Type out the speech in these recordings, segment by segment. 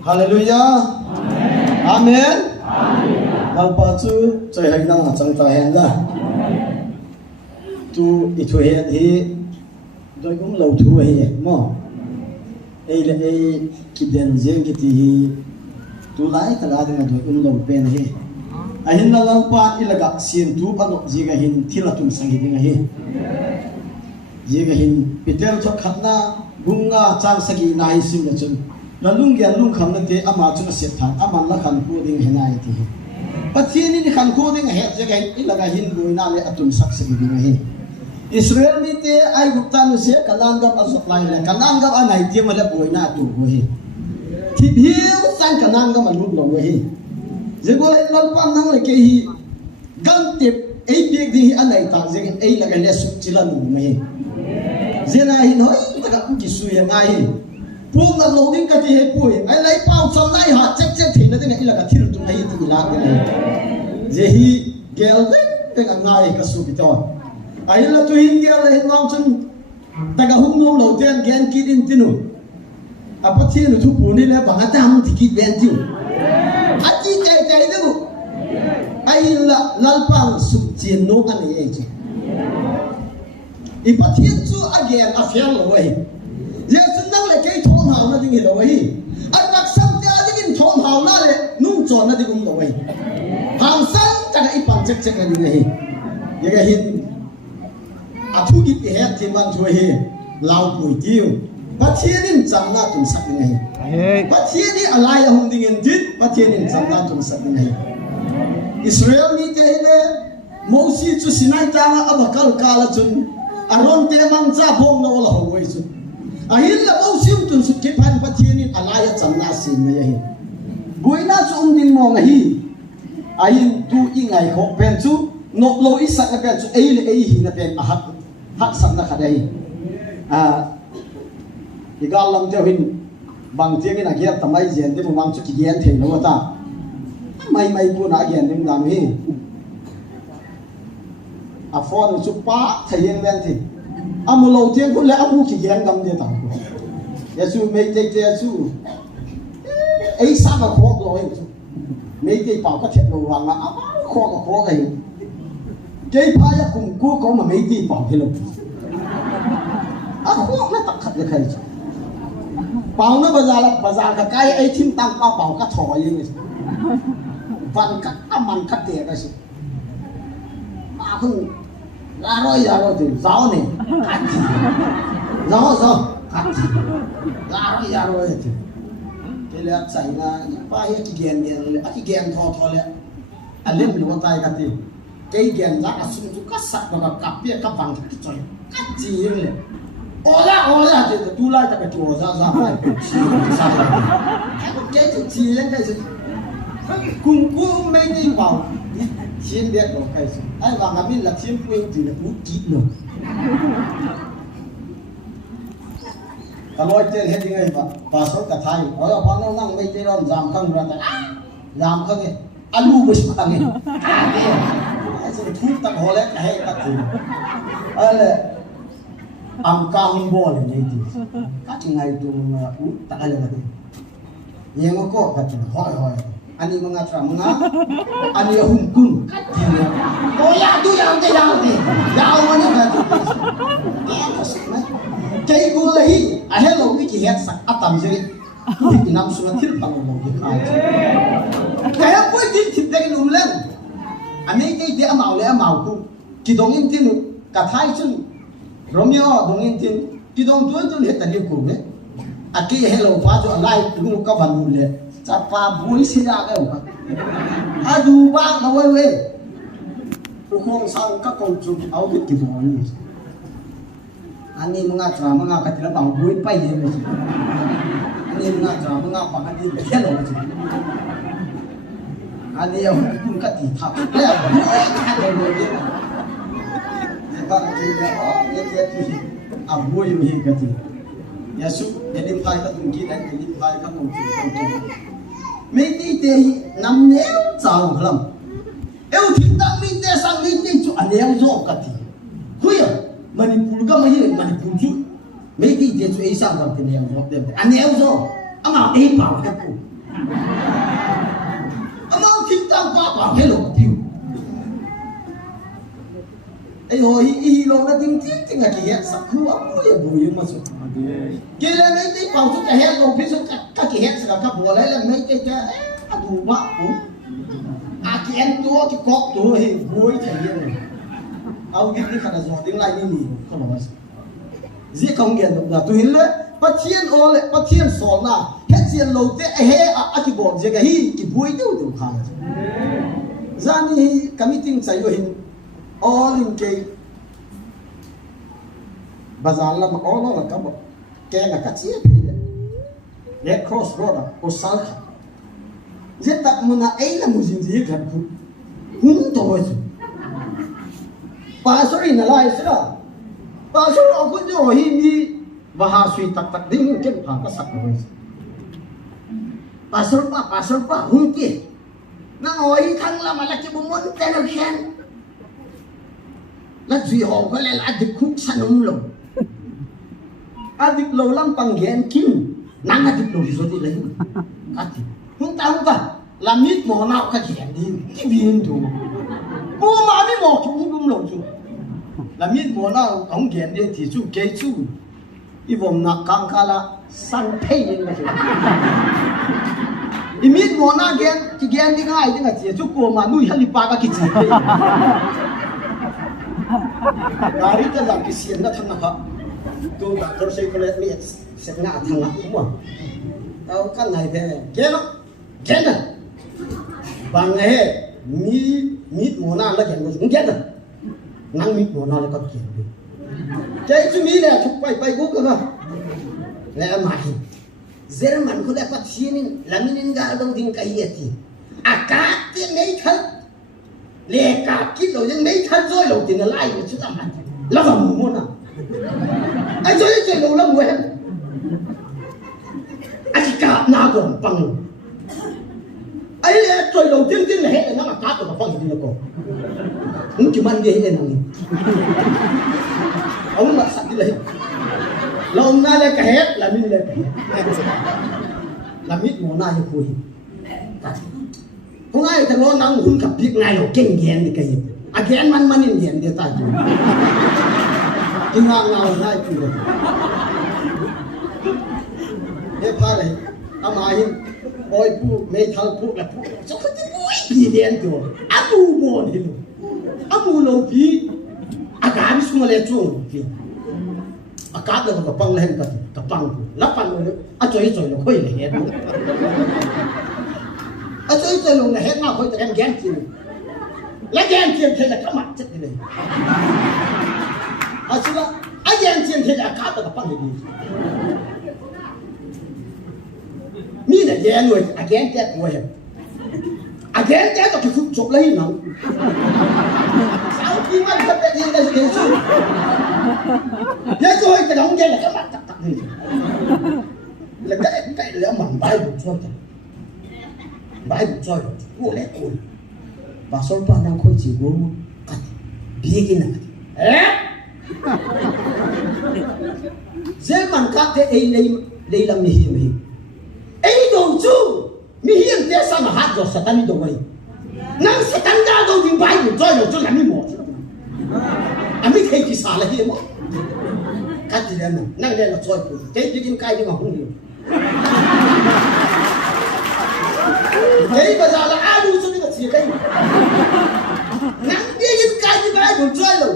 Hallelujah. Amen. Nang pa chu chai hai nang chang ta hen da. Tu I thu hen hi doi cũng lâu thu hi mo. Ei le ei ki den jeng ki ti tu lai ta la ding doi cũng lâu pen hi. A hin na lang pa ilaga sin tu ano ji ga hin thilatum sang hi ding hi. Ji ga hin pitel thok khatna bunga chang sagi na hi sim na chun. La lung gian lung kham na te ama chu na set than ama la khan ku ding henai ti. Pathian ni khan ku ding he je ga ilaga hin buina le atum sak sagi ding hi. Israel ni te ai gupta nu se kanangam azok lai le kanangam anai ti ma le buina tu ho hi. Thi hiu san kanangam alut lo hi. Je go le lal pan nang le ke hi gan tip ei bek di hi anai ta je ei la ga le su chila nu me hi. Je na hi noi ta ka ku ki su ya ngai hi. Pum na lo ding ka ti he pui ai lai pau chom nai ha chek chek thina de ngai la ka thil tu ai ti la de je hi gel de ka ngai ka su bi to ai la tu hin gel le ngong chun ta ka hum nom lo ten gen ki din tinu a pa thi nu thu pu ni le ba ta ham ti ki ben tiu a ti chai chai de bu ai la lal pang su chien no ka ni ai chi I pa thi chu again a fiang lo wai Yesu nang le kei thom hao na ding lo hi at nak sam te ding thom hao na le nung chon na ding lo hi hang san ta ga I pan chek chek na ding hi ye ga hin a thu gi te he ti ban thoi hi lau pui tiu pathianin chang na tum sak ding hi pathiani alai hong ding en dit pathianin chang na tum sak ding hi Israel ni te le Mosi chu Sinai ta nga abakal kala chun aron te mang cha bong no la ho wei chu Ahin la mau siu tun su ke phan pathianin alaya chamna sin me hi buina chu ding mo nga hi ahin tu ingai kho pen chu nok lo isa na pen chu ei le ei hi na pen a hak sam na khadai igal lam te hin bang tiang ina kia tamai jen te bang chu ki gen the lo ta mai bu na gen ding dam hi a phone chu pa thayeng len thi amulo tiang ku le amu ki gen gam de ta Yesu mei te Yesu ei sa ka kho lo hi mei te pa ka the lo wang a kho ka hi ke pa ya kum ku ko ma mei te pa ke lo a kho na tak khat le khai pau na bazar ka kai ei thim tang pa pau ka tho yi ni van ka aman ka te ka si ma khu la roi ti zao ni zao la roi ti ke le chai na pa he ki gen le a ki gen tho le a lem lu tai ka ti ke gen la a su tu ka sa ka ka pia ka bang ki choi ka ji le ola ti tu la ta ka tu za mai sa ke ti ji le ka si cùng cu mấy đi vào chiến biệt của cái gì ai vào ngắm là chiến quên thì là bút kỹ rồi cả lối trên hết những người và số cả thay ở đó quán nó năng mấy cái đó giảm không ra giảm không nghe alu bớt không nghe ai sẽ thuốc tắc hồ lẽ hay tắc gì là ăn cao hơn bò là như thế các ngày tụi uống tắc hay là gì nhưng mà có cái hỏi ani mga tra mga ani hungkun oh ya tu yang te yang mana ka kai go lahi a hello ki het sak atam jeri ki nam suna thil pang mo ki khai kaya ko din thit dai lum lem ani kai de amau ku ki dong in tin ka thai chun romeo dong in tin ki dong tuan het ta ku ne aki hello pa jo lai lu ka ban mu le Chapa bui sila ka ba adu ba na we ukong sang ka kong chu au dit ki bon ni ani mga tra mga ka tira bang bui pai ye ni ani mga tra mga pa ka di ke lo chi ani yo kun ka ti tha le ka de lo ye ba ki le ye ki a bui mi ka ti Yesu jadi pai ka tung ki dan jadi pai ka kong chu mấy tí tê nằm néo chào lắm eo thím đang mấy tê sang mấy tê chú anh em rõ cả thì huy à Manipur ka mấy Manipur chú mấy tí tê chú ấy sang gặp thì em rõ dem anh em rõ ama ấy bảo cái phụ amau thim tam pa hello tiu ai hồi i lo na ding ti ting a ki het sa khu amu ya bu yu ma su ke la nei ti pau su ka het lo pi su ka ki het sa ka bo lai la nei te ka a du ba ku a ki en to ki kok to hi boi thai yen au gi ni khana zo ding lai ni ko ma sa ji kong gen da tu hin le pathian o le pathian so na he chian lo te he a ki bom je ga hi ki boi du du kha zani committee chai yo hin all in ke bazar la all la ka bo ke la ka chi pe le cross road o sal je tak muna ai la mu jin ji ka ku hun to ju pa sorry na lai sa pa so o ku jo hi ni ba ha sui tak tak ding ke pa ka sak no pa so pa hun ke na oi thang la ma la ki bu mon te na khen la duy hồ có lẽ là adik khúc sanum lo adik lo lam pang gen kin nang adik lo so di lai ati hung ta la mit mo na ka gen di ki bin tu bu ma mi mo chu bum lo chu la mit mo na ong gen di ti chu ke chu i vom na kang kala san pei yin ma chu i mit mo na gen ki gen di ngai di nga chi chu ko ma nui hali pa ka ki chi Dari ta la ki sian na thang ha tu doctor say ko let me set na thang ha mo tao kan nai the ke no ke na bang he mi mo na la gen mo ke na nang mi mo na la ka ki ke chu mi le chu pai gu ka le ma hi zer man ko da pat sinin laminin ga dong ding ka hiati akat ti nei thal lệ cả kít rồi nhưng mấy thân rồi đầu tiên là lại của chúng ta mà nó vào mùa môn à anh rồi chơi đầu lâm người anh chỉ cạp na còn bằng ấy là chơi đầu tiên là hết nó mà cáp rồi mà phong gì nó còn không chịu ăn gì hết nào ông mà sạch đi lấy lòng na là cả hết là mình là cả hết là mít mùa na như cùi không ai thằng nó nắng hun gặp việc này nó kinh nghiệm thì cái à cái anh man in nghiệm để ta chứ nhưng mà nào lại chứ thế phải đấy à mà hin ôi pu mấy thằng pu là pu sao không thể ôi gì đen chứ à pu buồn đi à pu lâu phi à cả đi xuống lại chuông phi à cả là cái băng lên cái băng lắp băng rồi à chơi nó khơi lại hết à chơi luôn là hết nào khơi tụi em ghen chi lá ghen chi thì là cá mặt chết này à chứ là à ghen chi thì là cá tụi nó bắn đi mi là ghen người à ghen chết người à ghen chết tụi cái phút chụp lấy nó sao khi mà thật là gì là cái gì nhớ rồi cái đống ghen là cá mặt chặt này là cái là mảng bay của cho bãi bụng trôi cô lẽ cô và sau đó đang khôi chỉ gốm cắt bia cái này dễ bằng các cái đây là mi hiểm ấy đồ chú mi hiểm thế sao mà hát rồi sát tan đi đâu vậy năng sát tan ra đâu thì bãi bụng trôi rồi cho làm mi mỏ à mi thấy cái sao là hiểm cắt thì là năng đây là trôi cái cái mà không hiểu thế bây giờ là ai đu cho cái gì đây nắng đi cái gì mà ai đu chơi rồi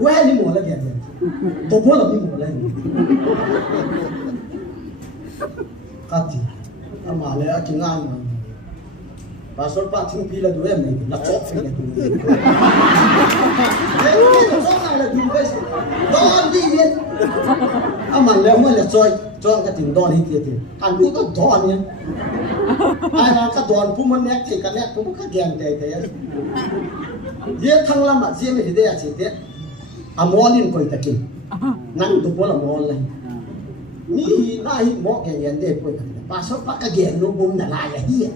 quay đi mùa là kẹt rồi tôi bố là đi mùa lên cắt gì mà lại cái ngang mà bà số ba thằng phi là đuổi em này là chót phi là đuổi thế cái chót này là đuổi cái gì đó đi đi mà leo mới là chơi cho cái tiếng đòn hết thì anh cũng có đòn nhá ai mà cái đòn phụ mình nét thì cái nét cũng có ghen thế dễ thăng lắm mà dễ mới thế chỉ thế à mua lên coi ta kì năng tụ bố là mua lên ni nãy mua cái ghen để coi bà số ba cái ghen nó bung là lại là hiệt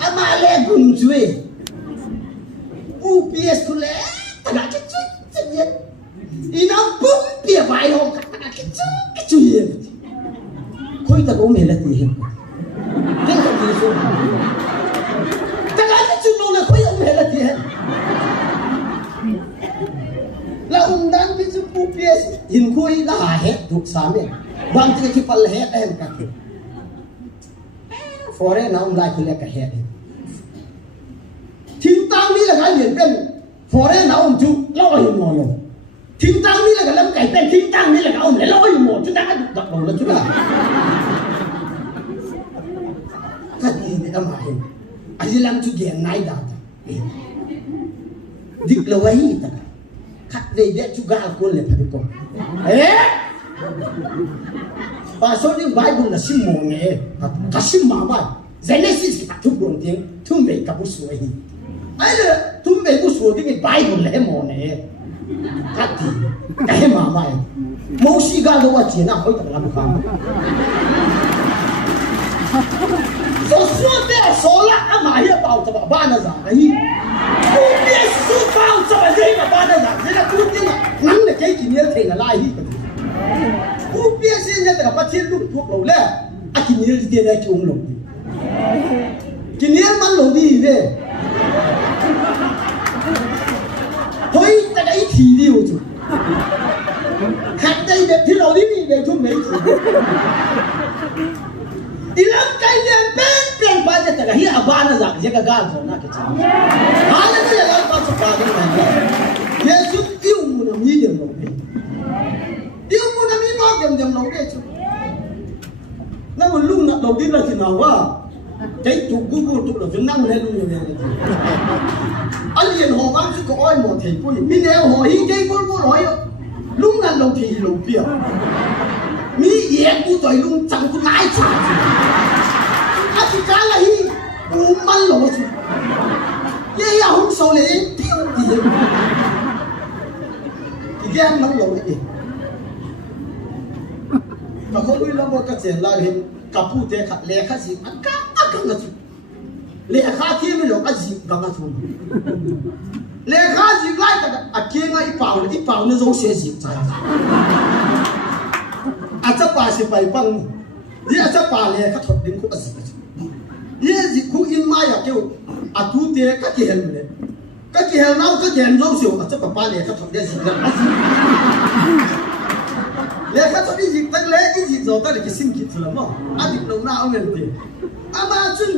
à mà lên cùng chơi UPS cũng lẽ ta đã cái chuyện đi nó bung bia vài hôm cái chuyện khôi ta cũng mẹ là gì hết cái gì số ta nói cái chuyện đâu là khôi ông mẹ là gì hết là ông đang cái sự phụ bia hình khôi là hại hết thuộc sáng này bằng cái chip là hết em cả thì foreign ông lại cứ lấy cái hết thiên tang đi là cái biển bên foreign ông chú lo gì mà rồi thiên tang đi là cái lâm cày bên thiên tang đi là cái ông lại lo gì mà chúng ta đặt đầu là chúng ta cái gì để âm hại anh làm chú ghen này đã việc lâu ấy ta khát về để chú gal con lên phải không và số những bài cũng là sim mồ nghe cả sim mà vậy Genesis cả chục đường tiếng thung về cả bút suy ấy là thung về bút suy thì bài cũng lẽ mồ nè khát thì cái mà vậy mô si gal đâu mà chỉ nào hơi tận làm không số suốt đấy số lạ mà hiện bảo cho bà nó giả ấy không biết số bao cho gì mà bà nó giả thế là cứ tiếng mà ngắn để cái gì nhớ thì là lai hi không biết gì nhớ là bắt thiên lúc thuốc đầu lẽ à chỉ nhớ gì đây chung lồng chỉ nhớ mang lồng đi về thôi ta cái thì điều chứ khát đây để thì đầu đi về chung mấy chứ ilang kailan ben ba ja taga hi abana za je ka gan so na ke cha hala ne ya ba so ba de na yesu tiu mu na mi dem lo tiu mu na mi no dem lo ke chu na mo lung na lo din la ti na wa cái tu gu tu lo jung nang le lung ne alien ho ba chu ko oi mo thei pu mi ne ho hi ke bo bo roi lung na lo thi lo pia mi ye ku toi lung chang ku nai cha a ti ka la hi u man lo chu ye ya hong so le tiu ti ye man lo le ka ko lui la mo ka chen la hin ka pu te kha le kha si an ka ka nga chu le kha thi mi lo ka ji ga nga chu le kha ji lai ka a ke nga i pau ne zo se ji cha acha pa si pai pang ni acha pa le kha thot din ku asi ye ji ku in ma ya ke a tu te ka ki hel le ka ki hel nau ka gen zo sio acha pa le kha thot de si ga asi le kha thot ji tak le ji zo ta le ki sim ki thla mo a dik lo na o men te ama chun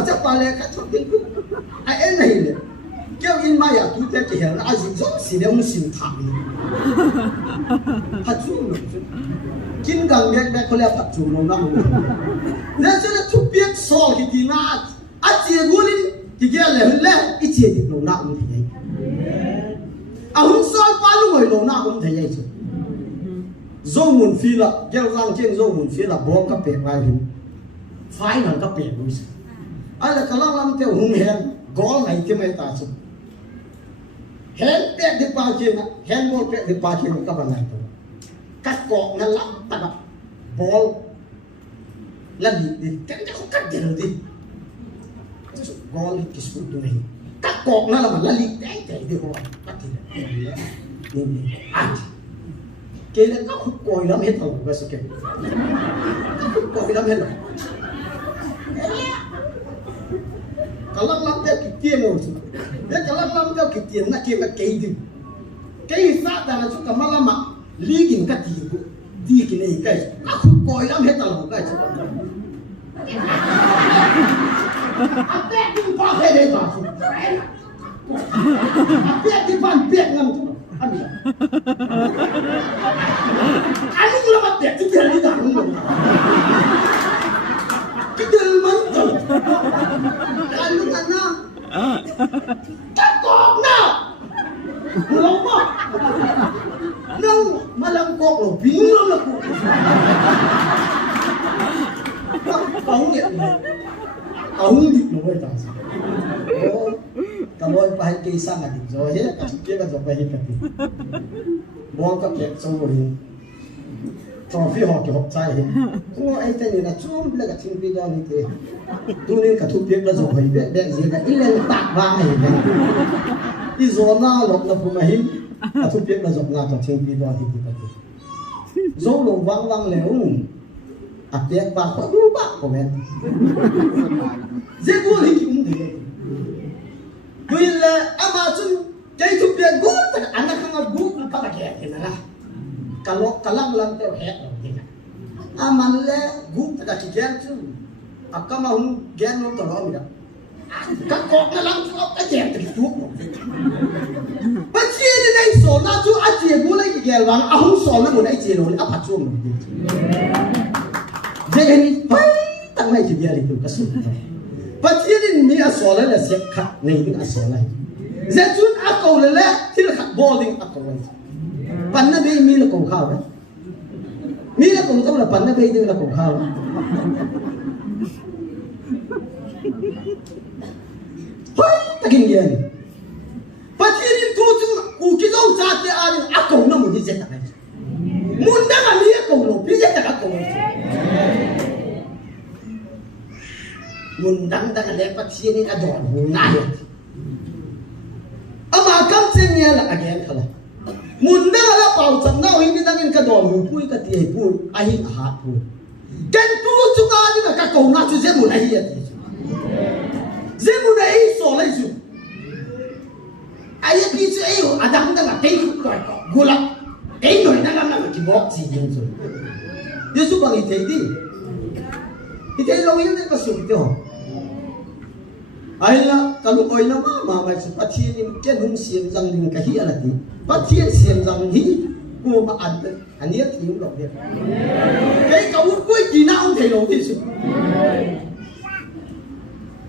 acha pa le kha thot din ku a en nei le kêu in ma ya tu te ki hel na a ji zo si le mu sim tha ni ha chu lo kinh gang biết biết có lẽ phát triển nó nằm nên cho nên chụp biết so thì na à chỉ gunin thì kia là ít chỉ thì nó nằm thì vậy à không so quá lúc người nó nằm cũng thấy vậy chứ do muốn phi là kêu rằng trên do muốn phi là bỏ các bể vai hình phái là các bể đối xử ai là cái lăng theo hung hèn có ngày cái mấy ta chứ hèn biết thì bao nhiêu hèn mua biết thì bao nhiêu các bạn này cắt cọ ngăn lắm ta đọc bol là đi cái không cắt gì được đi bol cái số này cắt cọ nó là mà là đi cái đi hoa cắt thì nên cái này nó không coi lắm hết rồi cái sự kiện không coi lắm hết rồi cái lắm theo cái tiền rồi cái lắm theo cái tiền là cái gì cái sát là chúng ta mà làm lý kinh cái gì cũng đi cái này cái không coi lắm hết rồi cái chứ à bé đi qua cái này mà à bé đi van bé ngâm chứ anh lúc mà bé thì cái gì đang ngâm cái gì mà anh lúc nào cái con nào lâu mà nâng mà làm cột là biến lắm là không nhận không định nó vậy ta cảm ơn phải cây sang là định rồi hết cả chuyện là rồi phải hết cả bọn các bạn xong rồi cho phi họ kiểu học trai cũng ai tên này là chung là cả sinh viên đó như thế tôi nên cả thu biết là rồi biết biết gì là ít lên tạc vang này đi rồi na lộc là phụ mày à thu biết là dọc là trong sinh viên đó thì vậy dấu lồng vang vang lẻo tiệc và có đủ bạc của mình dễ vui thì cũng thế tuy là ama chung cái chụp tiền gút thì anh nó không có gút nó có là kẹt thì là cả lăng theo hẹn rồi thì ama là gút thì là chỉ kẹt chứ akka mà không kẹt nó tao nói mình các con nó lăng cho cái kẹt thì chuốc bắt chia đi đây sổ na chú ăn chia bố lấy cái kẹt vàng không sổ nó muốn lấy chia rồi áp hạt chuông rồi dễ hình phải tăng này chỉ dia itu kasut. Pacirin ni asola la siap khat nei ding asola. Zechun akau le til khat boarding akau. Panna be mi la ko khaw. Mi la ko taw la panna be ding la ko khaw. Phải takin dia ni. Pacirin tu chu ku ki zo cha te ani akau na mu ni zeta này. Mun da ga mi akau lo pi zeta akau. Mundang dengan lepas sini ada nai. Ama kam senya la again kala. Mundang ala pau chamnau hindi dangin ka dom pui ka ti pui ahi ha pui. Ken tu chunga ni ka ko na chu zemu na hi. Zemu na hi so lai chu. Ai pi chu ai adam dang ka ku ka gula. Ai noi na na ki bok chi yin chu. Yesu bang ite di. Ite lo yin ka su ti ho. Ai là kalau oi na ma mai su pathian in ken hum siam jang ling ka hi ala ti pathian siam jang hi ko ma an ya ti lo de cái cậu cuối kỳ nào không thể lo ti su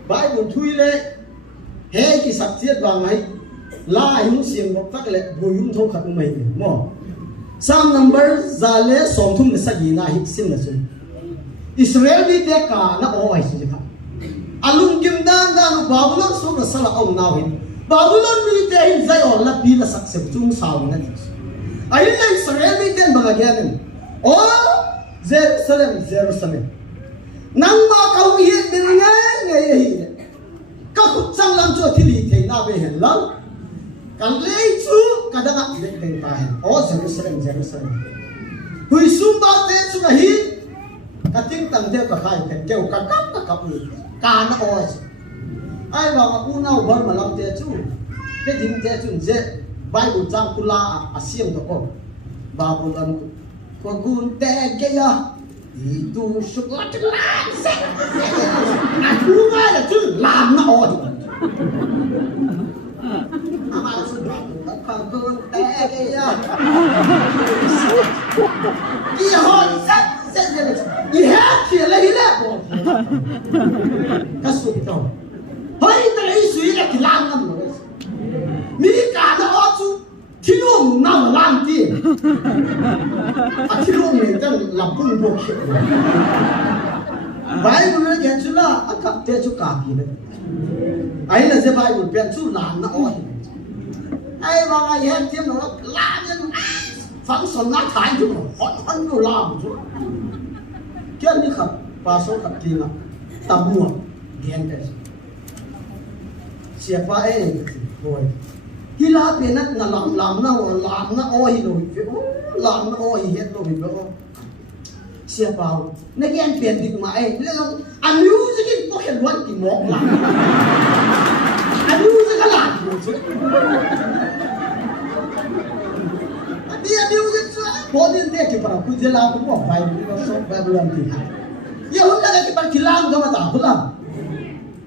Bible thui le he ki sak chiat wang mai la hum siam bok tak le bu yum tho khat mai mo Psalm number zale som thum sa gi na hi sim na su Israel bi te ka na o ai su ka alung kim dan Babylon so na sala om now hin Babylon mi te hin zai on la pi la sak sem chung saw na ti ai la Israel mi ten baga ganen o Jerusalem nang ma kau hi din ngai hi ka khut sang lam cho thi li the na be hen lang kan lei chu kadanga le ten ta hen o Jerusalem hui sum ba te chu na hi ka ting tang de ka khai ken keu ka kap ni ka na o ai bảo u nau bar mà làm thế chứ cái gì thế chứ dễ Bible trang kula asiam đó con Bible ăn có gun te cái ya itu suka telan aku nggak ada chứ làm nó o ama sudah có gun te cái ya kia hỏi sắc sẽ gì hết kia lấy hết cái số đó hơi tại suy là cái làm năm rồi mi cả nó ở chú thi luôn nào làm gì thi luôn này chắc làm cũng được Bible nó khen chú là các thế chú cả gì đấy ấy là cái Bible khen chú làm nó oi ai mà ai hết tiếng nó làm nhân phẳng sòn nát thái chú hot hơn nó làm chú cái này khập và số khập gì mà tầm mua ghen cái siapa rồi khi lá tiền nó làm nó oi rồi làm nó oi hết rồi đó siapa nó ghen tiền thì mà nên là anh yêu cái có hiện vật thì một làm anh yêu cái làm rồi chứ đi anh yêu cái có tiền thế thì bảo cứ làm cũng bỏ vài nó số vài lần thì yêu hôm nay cái bạn chỉ làm cho mà tạo cũng làm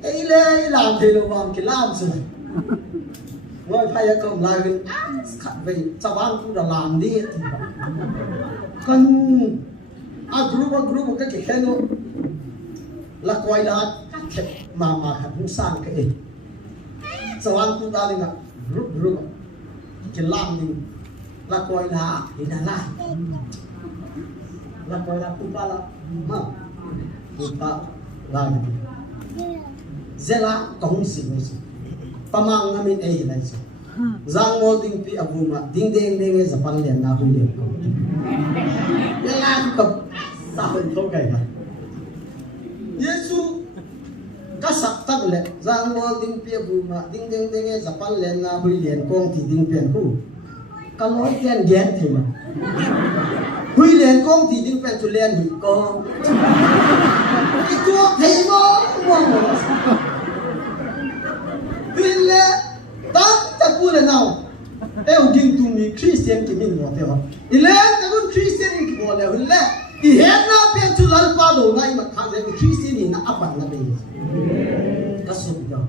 ấy lê làm thì đâu mà cái làm rồi rồi phải cầm lại mình khát về sao ăn cũng đã làm đi còn group cái khen nó là quay lại mà không sang cái sao ăn cũng đã đi ngặt group cái làm thì là quay lại thì là quay lại cũng ba là mà cũng ba là zela kahung sing pamang namin ay lai so zang molding pi abuma ding ding Japan lian na hu lian ko yala ko sa hun to kai ba Yesu ka sak tak le zang molding pi abuma ding ding Japan lian na hu lian ko ti ding pen ku ka loi tian gen the ma hui เรียนกงที่จริงเป็นจุเรียนหิกงไอ้ตัวเพย์มองคือเลยตั้งแต่พูดเลยnowเอ้าดิ้งตุ้มีคริสเตียนที่มีหมดเลยว่ะอีเล่แต่คุณคริสเตียนอีกหมดเลยอีเล่อีเห็นนะเป็นจุลัลปาโดนะอีมันข้างเดียวคริสเตียนนี่นะอับบันนะเป็นก็สุดยอด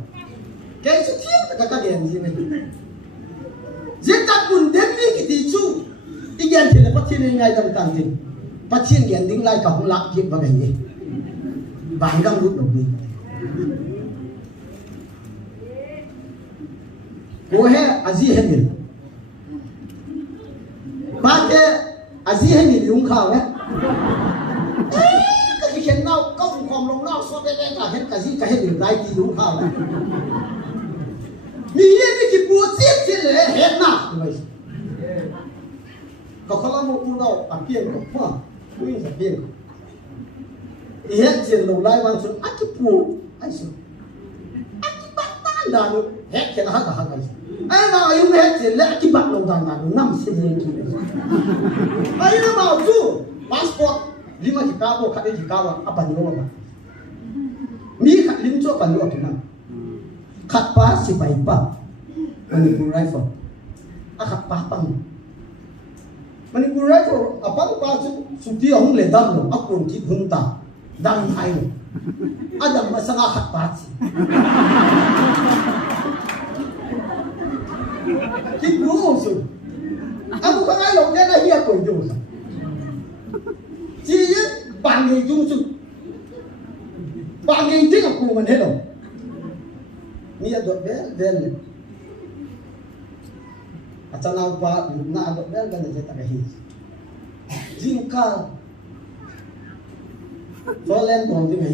แกสุดที่มันก็เดียนจริงไหมเจ้าตาคุณเดนนี่กิติจูอีกอย่างที่เราพัฒนายังไงต่างๆจริงพัฒนาอย่างดิ้งไล่กับหลักยิ่งกว่านี้บางกังรุดตรงนี้โอ้เฮ้อาจีเฮนิลบ้านเจ้อาจีเฮนิลยุ่งข่าวเนี่ยก็ที่เห็นเราก็คงความลงนอกสวดได้ๆก็เห็นอาจีก็เฮนิลได้ที่ยุ่งข่าวเนี่ยมีเรื่องที่ปวดเสียดเลยเห็นนะก็เขาเล่าว่าเราตัดเพี้ยนกับพ่อคุยกับเพี้ยนเห็นเสียงลงไล่วันสุดอาจจะปวดไอ้สุดอาจจะบ้าตายด่าดูเห็นแค่หักหักไอ้ไอ้เราอายุไม่เห็นเสียแล้วอาจจะบ้าลงด่าดูน้ำเสียเลยกินไอ้เราเอาจู่พาสปอร์ตลิมาที่ก้าวขัดที่ก้าวapa ni orang niขัดลิมจู่apa ni orang tuขัดป้าสิไปป้ามันนี่กูไรฟ์ขัดป้าปังมันนี่กูไรฟ์apaป้าสุดที่ห้องเล่ดังลงอักคนที่หุ่นตาดังไทยada masalahขัดป้าสิคิดรู้สุดaku kan ai lồng ra hier ਕੋਈ ਜੋ chỉ bằng người dungสุดbằng ngườiที่กับกูมันเห็นหรอมีอะดอกเบลเบลอาจารย์เอาบ้าหน้าดอกเบลกันจะตั้งหินจิงก้าโซเลนบอกที่ไหน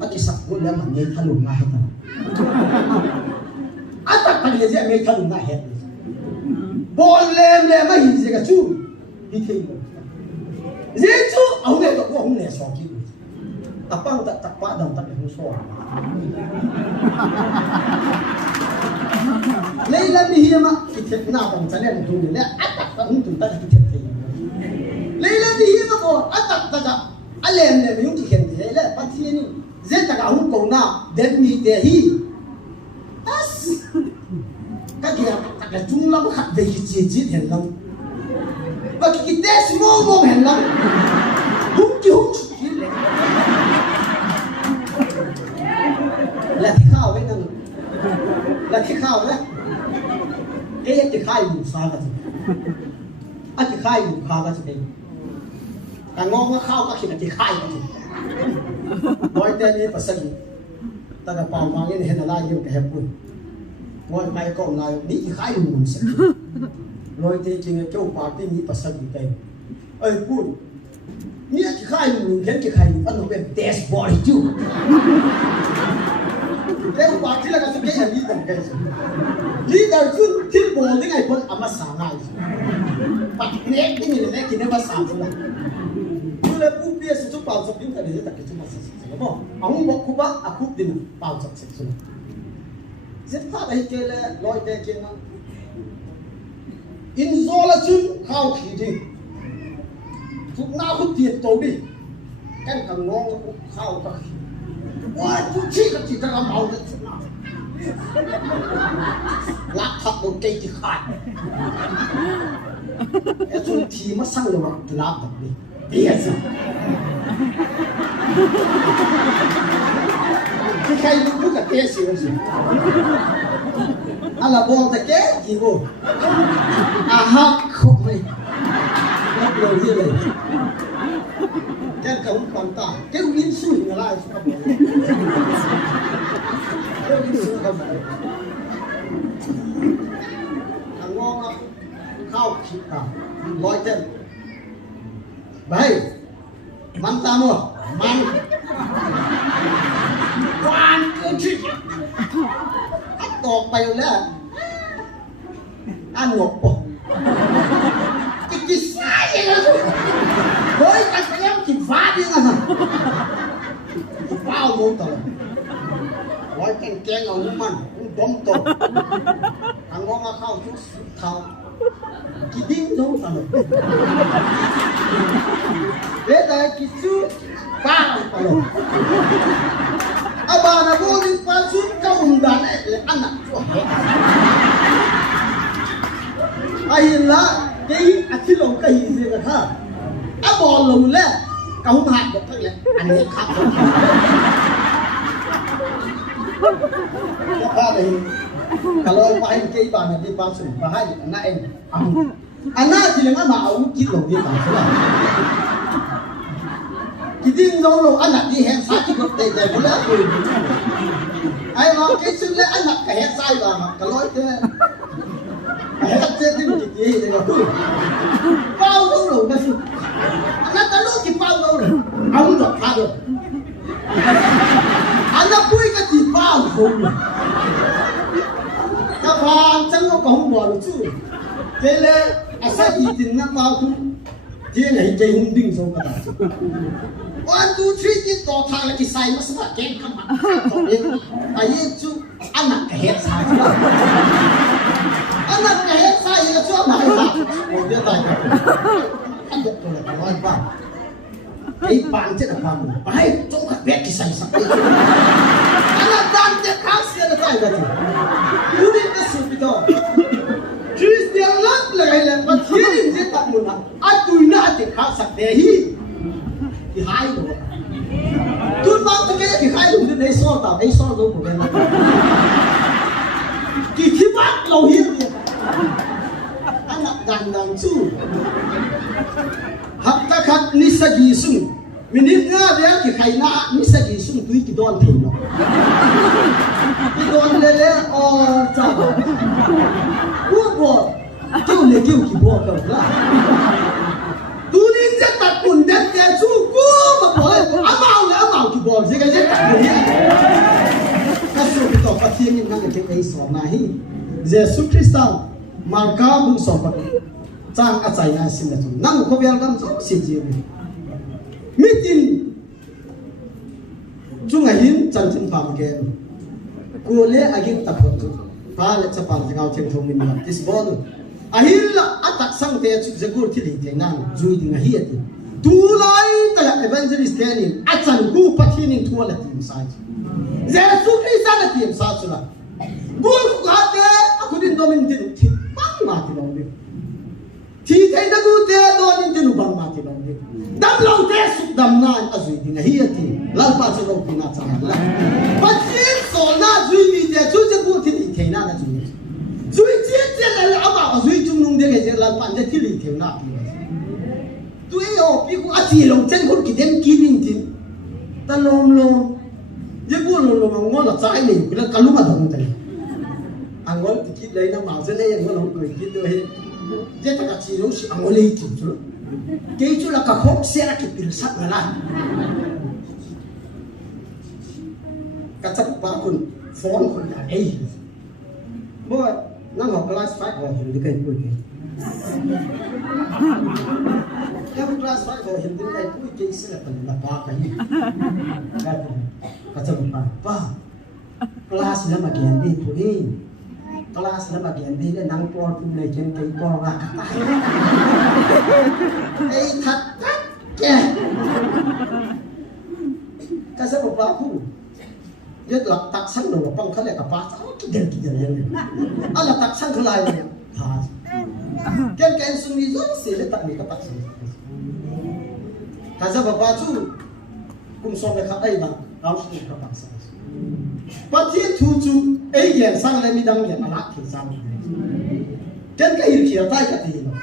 อาจจะสักคนแล้วมันเงี้ยทะลุมาให้กันอาจจะตั้งเงี้ยจะเงี้ยทะลุมาให้บอลเล่มเล่มไม่หินสิกระชูที่ที่เจ้าชูเอาเงี้ยตัวผมเนี่ยสองกิโลapa yang tak tepat dan tak bersuara. Leila ni hima kita nak bangsa ni tu ni, atak tak untuk tak kita ni. Leila ni hima ko atak tak alem ni yung kita ni, leila pasti ni. Zeta ka hum ko na den ni te hi. Tas. Kaya tak jumlah ko kat dei ji hen lang. Bagi kita semua hen lang. Hum ki hum là cái khao với năng là cái khao đấy cái khai đủ sao cả chứ cái khai đủ khao cả chứ đây cả ngon nó khao cả khi là cái khai cả chứ nói tên này phải xây ta đã bảo mang cái này là lại nhiều cái hẹp quần nói mai còn lại ní cái khai đủ muốn xây nói tên chính là châu bảo tên ní phải xây đây ơi quần ní cái khai đủ khiến cái khai đủ ăn nó bên dashboard chứ Leo parti lah kasi kaya leader guys. Leader tu til bowling ay pun ama sangai. Pati connect ni ni kini ba sangai lah. Mula pupi sesuatu pau sok yung tadi tak cuma sesuatu. Mo, aku mau kuba aku din pau sok sesuatu. Zeta dah kele loy de kena. Insolation kau kiri. Tu nak aku tiap tobi. Kan kangong kau tak. Wah, tu cik kita kan mau dah senang. Lakak tu kaya dikai. Itu tim masang lewat lakak ni biasa. Dikai itu bukan biasa sih. Alah bola tak kaya jiwa. Ahak kau ni. Nak boleh ni. Kan kau pantang, kau insu ni lah suka boleh. Kau insu kau boleh. Angong kau kita, loiter. Baik, mantamu, man. Wan kunci. Atau payulah, anu apa? Ikis saja lah. Hoi kan saya mungkin fadi lah. Wow motor. Hoi kan keng orang man, dom tu. Angong kau tu thau Kiding dong talo. Beda kisu bang talo. Abana boleh pasut kau undan le anak tu. Ayolah, kei atilong kei sih kata. Abolong le kau mahat betul le. Ane kap. Apa lagi? Kalau main kei bana di pasut bahaya anak en. Anak jelas mau kilong dia pasut. Kidin dong anak di hand sakit betul le boleh aku. Ai mau kei sulle anak ke hand sai bang. Kalau itu hết chết đi một cái gì này rồi bao đâu rồi cái gì anh ta lúc thì bao đâu rồi ông đọc phá rồi anh ta vui cái gì bao không các bạn chẳng có không bỏ được chứ thế nên anh sẽ đi tìm nó bao không thế này chơi hung đinh xong cả bạn 1, 2, 3 cái tổ thang là cái sai mà sao kén không mà ai chú anh nặng cái hết sai anh nặng cái hết sai là cho này là một cái tài anh được rồi là nói bạn cái bạn chết là bạn phải trong cái vẹt cái sai sắc anh là đang chết kháng xia là tài cái gì cứ đi cái sự bị đó Christian lắm là cái là mà thiên nhiên chết tận một lần anh tụi nó thì kháng sắc để hi thì hai rồi tôi mang cái thì hai rồi đến đây so tao đây so đâu của em thì khi bác lâu hiên thì anh là đàn chú học ta khát nisa gì sung mình đi ngã đấy thì khai na nisa gì sung túi cái đòn thìn nó cái đòn lê lê chào buông bỏ kêu cái buông cầu là tu đi rất đặt quần đen kẻ chú cú mà bỏ lên ám màu thì bỏ gì cái rất đặt quần đen các số cái tàu phát thiên những cái cái sổ này Jesus Christ marka bung sổ bạc trang ở trái này xin là chúng năm có việc làm rất xịt gì meeting chúng ngày hin chân chân phạm cái cô lẽ agin tập hợp phá lệ chấp hành ngao thiên thông minh là tisbol ahilla atak sang te chu zagur thili te nan zui ding a hiati tu lai ta evangelist tenin achan gu pathinin thuala tim sai jesu christ na tim sa chula bul ku te akudin domin tin thi bang ma ti long thi te da gu te domin tin bang ma ti long dam long te su dam nan azui ding a hiati lal pa chu lo pina cha la pathin so na zui ni te chu zagur thili te na na zui zui chết là ông zui chung nung đấy cái là bạn sẽ thiết lý thiếu nạp tôi ở bị cũng chỉ lòng chân con kỹ đến kỹ linh tin ta lom với buồn lom ngon là trái này cái là cả lúc mà đồng tình anh ngon thì kỹ đấy nó bảo thế này anh ngon lòng cười kỹ tôi thế ta chỉ lúc anh ngon lấy chịu chứ cái chỗ là cả khóc xe là kịp được sắp là lại cả chấp ba con phón con là ấy mỗi năng học class 5 rồi hiện đi cái cuối kia em class 5 rồi hiện đi cái cuối kia sẽ là phần là ba cái chấp ba class là mà kiện đi thôi class là mà kiện đi là năng po tu này trên cái po là ấy thật kìa cái chấp ba khu nhất là tắc sang đồ băng khá là cả phá cái đèn này, là tắc sang cái này phá, cái sung đi rất xí là tắc này cái tắc xí, cái sao bà chú cũng so với các ấy mà lão sư các bạn sao, bắt thiên thu chú ấy đèn sang lại mi đăng đèn lát thì sao, cái hiểu kia tay cái gì mà,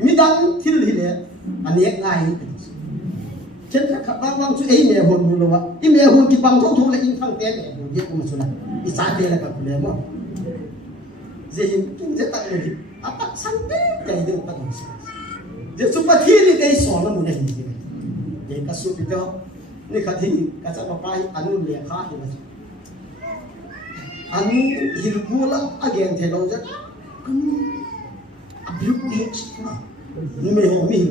mi đăng thiên lý này, anh ấy ngay chân các bang chú ấy mẹ hồn luôn vậy, ý mẹ hồn cái bang thông là in thằng té mẹ hồn giết cũng mà xuân này, ý sáng té là cả phụ nữ mà, gì cũng rất tặng người, tặng sáng té cái gì cũng tặng người, giờ chúng ta thiên thì cái sòn nó muốn này gì vậy, vậy cái số bây giờ, này cái thì cái sao mà phải anh lìa khá thì là, anh hiểu bùa lắm, anh thấy lâu rất, anh hiểu bùa hết mà, nhưng mà họ hiểu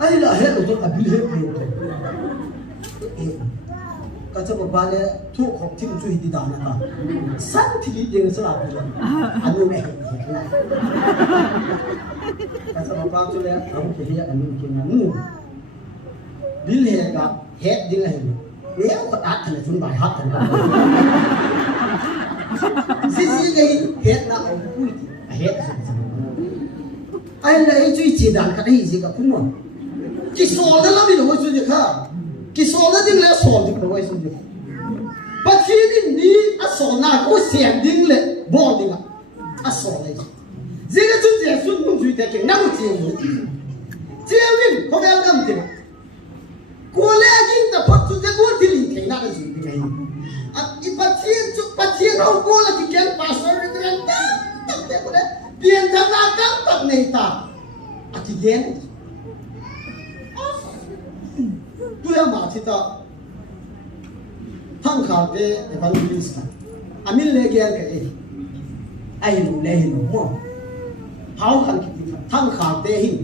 ai là hết rồi tôi là biết hết rồi ก็จะบอกว่าเนี่ยทุกของที่มันช่วยดีดานะครับสั้นที่ดียังสลับเลยอันนู้นไม่เห็นนะก็จะบอกว่าช่วยแล้วเอาไปเรียกอันนู้นกินอันนู้นดิลเฮกับเฮดดิลเฮแล้วก็ตัดกันเลยชุนใบฮัทกันซิซิไงเฮดนะเอาพูดเฮดไอ้เนี่ยช่วยจีดันกันให้สิกับคุณมั้งกิโซลนั่นเราไม่รู้ว่าช่วยค่ะกิโซลนั่นดิ้งแล้วสอนดิ้งเราไว้ช่วยปัจจุบันนี้อัศวนาก็เสียงดิ้งเลยบ่ดิ้งอ่ะอัศวนา这个中间顺风水的给那么节目，节目后面那么的，过来人的跑出这过地里给那个水的没有，啊，一把钱都过了，就给把手儿的人当的过来，变成那刚当那大，啊，就演的，都要马去到，汤烤的那帮历史，啊，没来给个哎路来路么。how kan kita thang khar te hin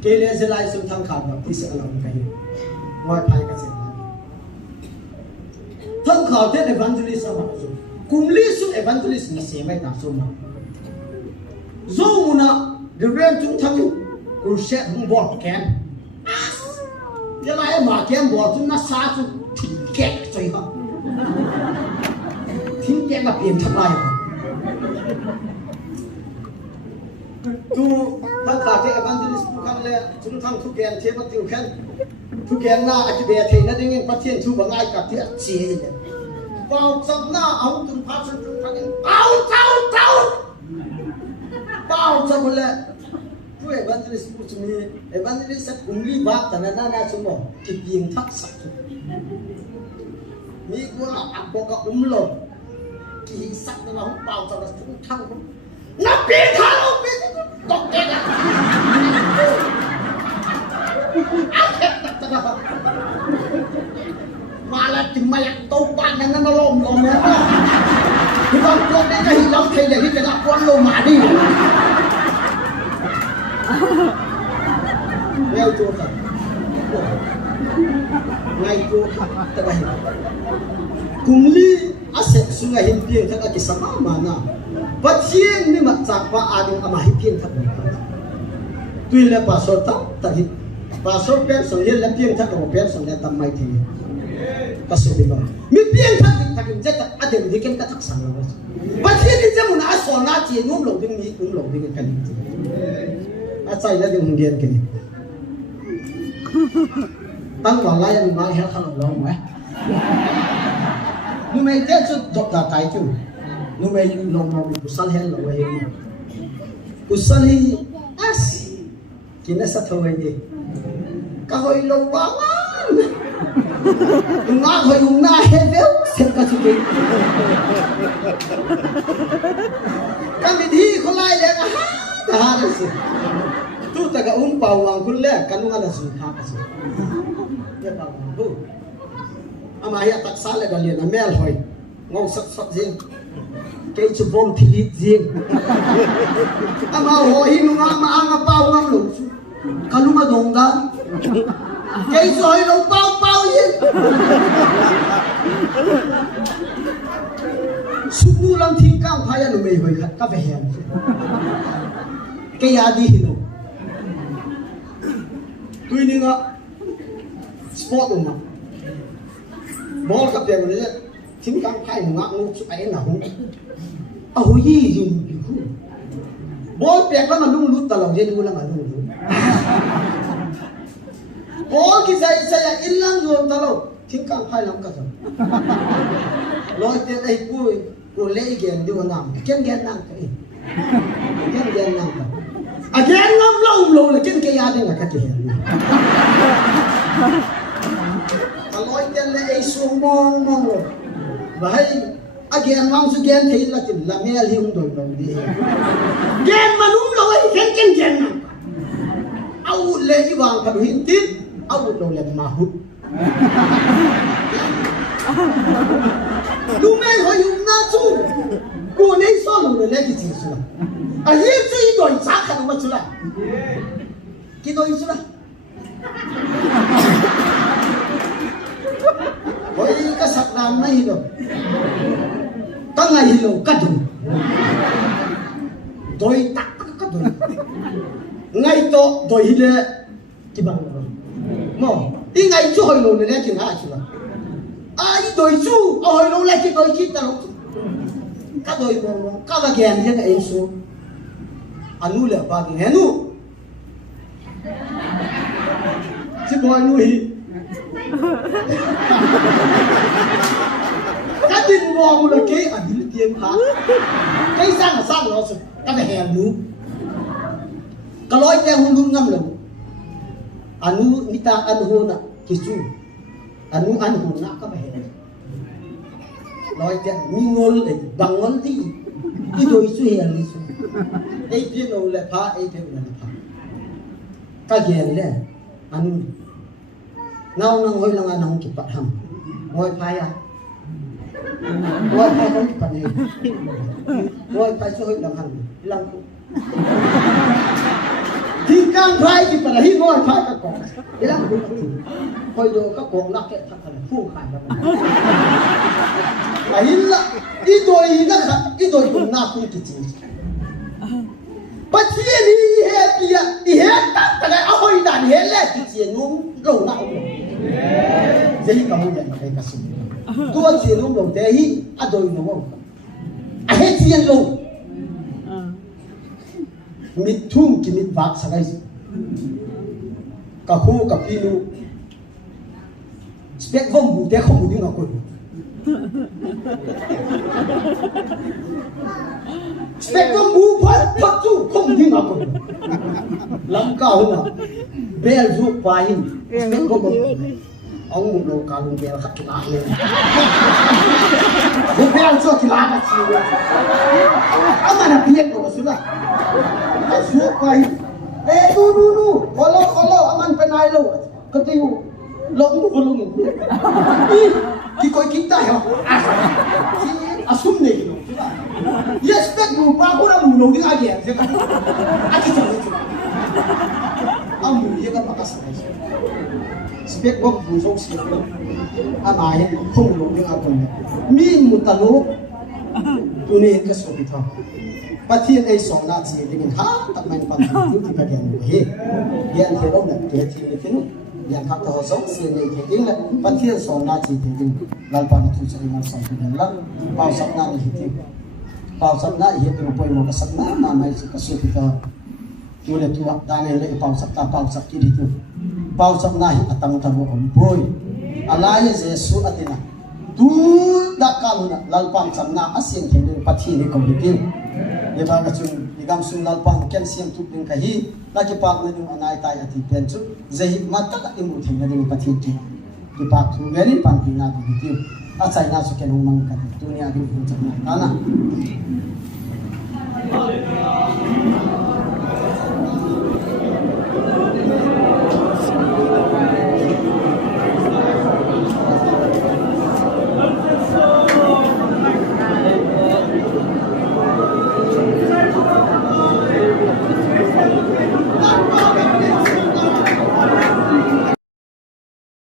kele zelai sun thang khar ba ti se alam kai ngoi phai ka se thang khar te evangelist ama su kumli su evangelist ni se mai ta so ma zo muna the ren tung thang ku set hung bo ken ya lai ma ken bo tu na sa su tin kek choi ha tin kek ma pien thak lai tu thang khar te evangelist kan le chung thang thu gen the ba tiu khan thu gen na a ki be the na ding in pathian thu ba ngai ka ti a che le pau chap na au tum pha chung chung thang in pau chap le tu evangelist pu chung ni evangelist sa kumli ba ta na na chung mo ki ping thak sak mi ko la a ko ka lo ki sak na hu pau chap la chung thang nó biết thôi nó biết tốt chết à ác hết tất cả mà là chừng mày tàu bạn này nó lồm nữa thì con đấy cái gì lắm thì để đi cái là con lồm mà đi leo chua thật ngay chua thật tất cả cùng ly aset sungai himpien thật là cái sama mana Pasien ni macam apa ada amahipian tak boleh. Tuile pasor tak tadi pasor pen sonye lempian tak boleh pen sonye tamai ti. Pasor di bawah. Mipian tak jadi ada diken tak sang lawas. Pasien ni jamu na asal na ci ngum lo ding ni ngum lo ding kan. Asal dah ding ngien kini. Tang walai yang mai hal kalau lo meh. Ni mai dia tu dok dah tai tu. Nu mai long mau kusal hen lo wei kusal hi as kina sa thoi ni ka hoi lo wa nga hoi na he veu sen ka chu ke ka mi thi kholai le ka ha le si tu ta ka pau wang kun le kan nga la su kha ka si ya pa bu ama ya tak sa le dalian amel hoi ngau sak sak jing cái chụp bom thì riêng, ama hồi nó mà ăn bao ngâm lụt, cả lúc mà đồng đó, cái rồi nó bao gì, súp nu làm thiên cao phải là mày hồi khát về hèn, cái gì đi nó, tuy nhiên á, sport đúng không, ball gặp tiền rồi đấy, thiên cao phải nó ngủ chụp ấy nào không. Oh iya juga. Bol pek lah malung lut talau jadi ulang malung lut. Bol kita saya ilang lut talau tingkang hai lam kata. Loi te ai ku lei gen di wanam. Ken gen nang kai. Gen nang ka. Again ngam lo la ken ke ya de ngak ke. Loi te le ai sumong lo. Bahai again mang su gen thei la tin la mel hi doi doi di gen manum lo ai gen na au le ji wang ka hin tin au lo le ma hu lu mai ho yu na chu ko nei so lo le ji ji su a hi chu i doi sa ka ma chu la ki doi su la hoi ka sa hi lo ka ngai hi lo ka du doi tak ka doi ngai to doi hi le ki bang mo i ngai chu hoi lo le ki ha chu la ai doi chu a hoi lo le ki doi ki ta lo ka doi mo ka ga gen ye ka ai su anu le ba ki henu si boy nu hi cái tin ngon là cái ảnh đi tiền hả cái sang nó sự cái này hèn nú cái lối theo hôn luôn ngâm lắm anu nita anu hôn à kisu anu hôn nã cái này hèn lối theo mi ngôn để bằng ngôn thì cái đôi suy hèn đi suy ấy tiền đâu lại phá ấy tiền là phá cái hèn đấy anu ngao nang hoi lang anang kipat ham ngoi phai à ngoi phai không kipat gì ngoi phai số hoi lang ham lang thì càng phai kipat là hi ngoi phai các con cái lang hoi do các con nắc cái thằng là phu khai lắm là hi là đi đôi cũng nắc cái gì bắt chia đi hết tất cả áo hoi đàn hết lẽ cái gì nung lâu nào dễ cả một lần cái cái gì tua chuyện nung lâu thế hi à đôi nó không à hết chuyện lâu mít thum cái mít vác sang cái gì cả khu cả pinu spek vong bu thế không bu đi ngọc quỷ spek vong bu phát chu không đi ngọc quỷ lắm cao mà bel giúp vài hình spek vong ông một lô cao lùng bel khắc lại lên một bel cho thì lá mà chịu ông mà là biết rồi xíu là giúp vài hình ê nu kalau ông ăn bên này luôn cái tiêu lông thì coi kita ya asum nih yes spek bu pa ko na mulong din agi ati sa amu ye ka pakas spek bo bu so si amay không mulong din ako min mutalo tuni ka so bita pathian ai song na chi din ha tak man pan tu ti ka gen he yan he lo na ke ti ni tin yang khắc thọ sống xưa này thì tiếng là bắt thiên sòng na chỉ thì tiếng làm bằng thu chơi mà sòng thì đừng lắm bao sắp na thì tiếng bao sắp na thì tiếng bồi một cái sắp na mà mấy cái số thì tao tu là tu đa này lấy bao sắp ta bao sắp kia thì tu bao sắp na thì tăng tăng một ông bồi alai Yesus atina tu đã kalu na làm bằng sắp na asin thì tiếng bắt thiên thì không được tiếng để ba cái chung đi gam sung làm bằng calcium tu tiếng cái hi lagi pak menung anai tai ati pencu zehi mata tak imu thina ding pathin tu ki pak thu ngani pan pina bi tiu a chai na su kenung mang ka dunia gi bu chana ana